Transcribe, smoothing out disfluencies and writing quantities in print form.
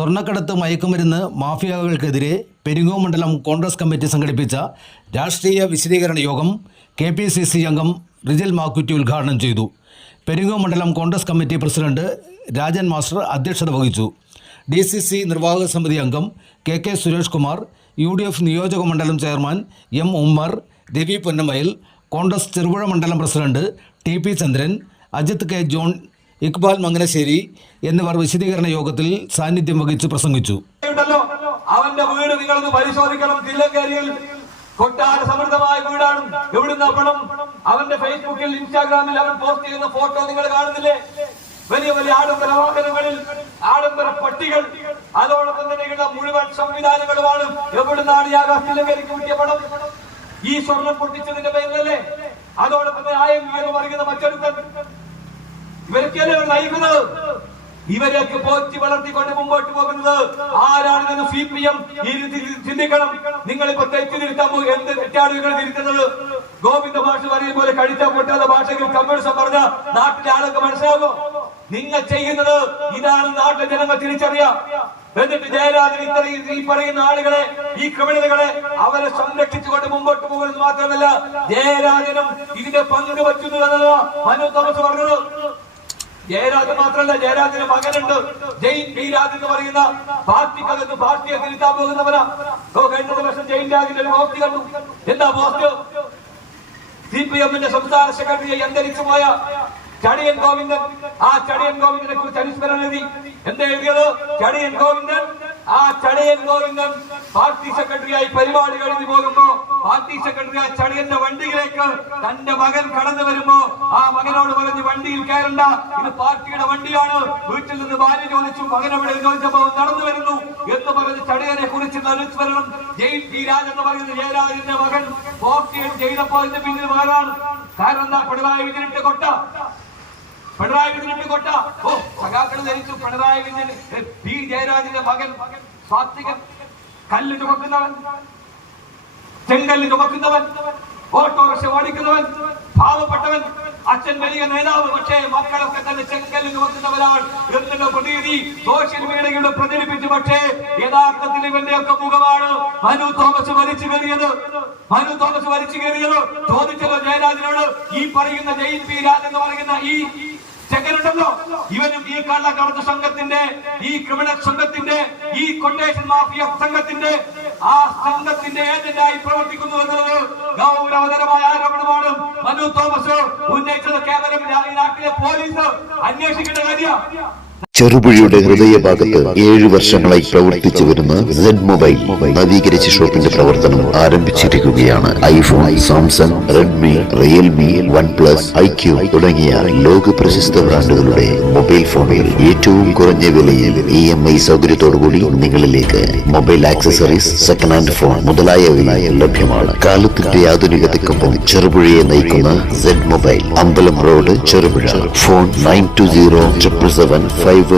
സ്വർണ്ണക്കടത്ത് മയക്കുമരുന്ന് മാഫിയകൾക്കെതിരെ പെരിങ്ങോം മണ്ഡലം കോൺഗ്രസ് കമ്മിറ്റി സംഘടിപ്പിച്ച രാഷ്ട്രീയ വിശദീകരണ യോഗം KPCC അംഗം റിജൽ മാക്കുറ്റി ഉദ്ഘാടനം ചെയ്തു. പെരിങ്ങോം മണ്ഡലം Congress committee president Rajan master അധ്യക്ഷത വഹിച്ചു. DCC നിർവാഹക സമിതി അംഗം KK സുരേഷ് കുമാർ, UDF നിയോജക മണ്ഡലം ചെയർമാൻ M ഉമ്മർ, രവി പൊന്നമയിൽ, കോൺഗ്രസ് ചെറുപുഴ മണ്ഡലം പ്രസിഡന്റ് TP ചന്ദ്രൻ, അജിത് K ജോൺ, ഇക്ബാൽ മംഗലശ്ശേരി എന്നിവർ വിശദീകരണ യോഗത്തിൽ സാന്നിധ്യം വഹിച്ച് പ്രസംഗിച്ചു. അവന്റെ വീട് നിങ്ങളൊന്ന് പരിശോധിക്കണം. തില്ലങ്കേരിയിൽ കൊട്ടാര സമൃദ്ധമായ വീടാണ്. എവിടുന്ന പണം? അവന്റെ ഫേസ്ബുക്കിൽ, ഇൻസ്റ്റാഗ്രാമിൽ അവൻ പോസ്റ്റ് ചെയ്യുന്ന ഫോട്ടോ നിങ്ങൾ കാണുന്നില്ലേ? വലിയ വലിയ ആഡംബര വാഹനങ്ങളിൽ ആഡംബര പട്ടികൾ, അതോടൊപ്പം തന്നെയുള്ള മുഴുവൻ സംവിധാനങ്ങളുമാണ്. എവിടുന്നാണ് ഈ തില്ലങ്കേരിക്ക് കിട്ടിയ പണം? ഈ സ്വർണം പൊട്ടിച്ചതിന്റെ പേരിലല്ലേ? അതോടൊപ്പം തന്നെ ആയെങ്കിൽ എന്ന് പറയുന്ന മറ്റൊരുത്തൻ. ഇവരൊക്കെയല്ലേ നയിക്കുന്നത്? ഇവരെയൊക്കെ പോറ്റി വളർത്തിക്കൊണ്ട് മുമ്പോട്ട് പോകുന്നത് ആരാണെന്ന് CPM ചിന്തിക്കണം. നിങ്ങളിപ്പോ തെറ്റ് തിരുത്താൻ എന്ത് തെറ്റാണ് നിങ്ങൾ തിരുത്തുന്നത്? ഗോവിന്ദ ഭാഷ പറയും പോലെ കഴിച്ച പൊട്ടാത്ത ഭാഷയിൽ കമ്മ്യൂണിസം പറഞ്ഞ നാട്ടിലെ ആളൊക്കെ മനസ്സിലാകും. നിങ്ങൾ ചെയ്യുന്നത് ഇതാണ് നാട്ടിലെ ജനങ്ങൾ തിരിച്ചറിയാം. എന്നിട്ട് ജയരാജൻ ഇത്രയും ഈ പറയുന്ന ആളുകളെ, ഈ ക്രിമിനലുകളെ അവരെ സംരക്ഷിച്ചുകൊണ്ട് മുമ്പോട്ട് പോകുന്നത് മാത്രമല്ല, ജയരാജനും ഇതിന്റെ പങ്ക് വയ്ക്കുന്നു എന്നതാണ് മനു തോമസ് പറഞ്ഞത്. ജയരാജൻ മാത്രമല്ല, ജയരാജന്റെ മകനുണ്ട് ജെയിൻ പി രാജ് എന്ന് പറയുന്ന പാർട്ടിക്കകത്ത് പാർട്ടിയെ തിരുത്താൻ പോകുന്നവരാ. കഴിഞ്ഞ ദിവസം ജെയിൻ രാജിന്റെ ഒരു പോസ്റ്റ് കണ്ടു. എന്താ പോസ്റ്റ്? CPMന്റെ സംസ്ഥാന സെക്രട്ടറി അന്തരിച്ചു പോയ ചടിയൻ ഗോവിന്ദൻ. ആ ചടിയൻ ഗോവിന്ദനെ കുറിച്ച് അനുസ്മരണം എഴുതി. എന്താ എഴുതിയത്? ചടിയൻ ഗോവിന്ദൻ. ആ ചടിയൻ ഗോവിന്ദൻ പാർട്ടി സെക്രട്ടറിയായി പരിപാടി കഴിഞ്ഞു പോകുമ്പോ പാർട്ടി സെക്രട്ടറി ചടിയന്റെ വണ്ടിയിലേക്ക് തന്റെ മകൻ കടന്നു വരുമ്പോ ആ മകനോട് പറഞ്ഞ് വണ്ടിയിൽ കയറണ്ട, ഇത് പാർട്ടിയുടെ വണ്ടിയാണ്. വീട്ടിൽ നിന്ന് ഭാര്യ ചോദിച്ചു, മകനെവിടെ ചോദിച്ചപ്പോ നടന്നു വരുന്നു എന്ന് പറഞ്ഞ് ചടിയനെ കുറിച്ച് അനുസ്മരണം. ജെയിൻ പി രാജ് എന്ന് പറയുന്ന ജയരാജന്റെ മകൻ പോസ്റ്റ് ചെയ്തപ്പോ ഇതിന്റെ പിന്നിൽ മകനാണ്. കാരണം എന്താ? പിണറായി വിജയനിട്ട് കൊട്ട. പിണറായി വിജയനിട്ട് കൊട്ട. സഖാക്കൾ ധരിച്ചു പിണറായി വിജയൻ പി ജയരാജന്റെ മകൻ സ്വാത്വികൻ, കല്ല് ചുമക്കുന്നവൻ, ചെങ്കല്ല് ചുമക്കുന്നവൻ, ഓട്ടോറിക്ഷ ഓടിക്കുന്നവൻ, പാവപ്പെട്ടവൻ, അച്ഛൻ വലിയ നേതാവ്, പക്ഷേ മക്കളൊക്കെ തന്നെ ചെങ്കല്ല് ചുമക്കുന്നവരാണ് എന്നുള്ള പ്രതീതി സോഷ്യൽ മീഡിയയിലൂടെ പ്രചരിപ്പിച്ചു. പക്ഷേ യഥാർത്ഥത്തിൽ ഇവന്റെ ഒക്കെ മുഖമാണ് മനു തോമസ് വലിച്ചു കയറിയത്. മനു തോമസ് വലിച്ചു കയറിയത് ചോദിച്ചല്ലോ ജയരാജനോട്. ഈ പറയുന്ന ജെയിൻ പി രാജ് എന്ന് പറയുന്ന ഈ ചെക്കനുണ്ടല്ലോ, ഇവനും ഈ കള്ളക്കടത്ത് സംഘത്തിന്റെ, ഈ ക്രിമിനൽ സംഘത്തിന്റെ, ഈ കൊട്ടേഷൻ മാഫിയ സംഘത്തിന്റെ, ആ സംഘത്തിന്റെ ഏജന്റായി പ്രവർത്തിക്കുന്നു എന്നത് ഗൗരവതരമായ ആരോപണമാണ്. മനു തോമസ് ഉന്നയിച്ചത് കേവലം നാട്ടിലെ പോലീസ് അന്വേഷിക്കേണ്ട കാര്യമാണ്. ചെറുപുഴയുടെ ഹൃദയഭാഗത്ത് 7 വർഷങ്ങളായി പ്രവർത്തിച്ചു വരുന്ന Z മൊബൈൽ നവീകരിച്ച ഷോപ്പിന്റെ പ്രവർത്തനം ആരംഭിച്ചിരിക്കുകയാണ്. IPhone, Samsung, Redmi, Realme, OnePlus, IQ തുടങ്ങിയ ലോക പ്രശസ്ത ബ്രാൻഡുകളുടെ മൊബൈൽ ഫോണുകൾ ഏറ്റവും കുറഞ്ഞ വിലയിൽ EMI സൗകര്യത്തോടുകൂടി നിങ്ങളിലേക്ക്. Mobile accessories, second hand phone മുതലായവ ലഭ്യമാണ്. കാലത്തിന്റെ ആധുനികതയ്ക്കൊപ്പം ചെറുപുഴയെ നയിക്കുന്ന Z മൊബൈൽ, അമ്പലം റോഡ്, ചെറുപുഴ. ഫോൺ 9207775577.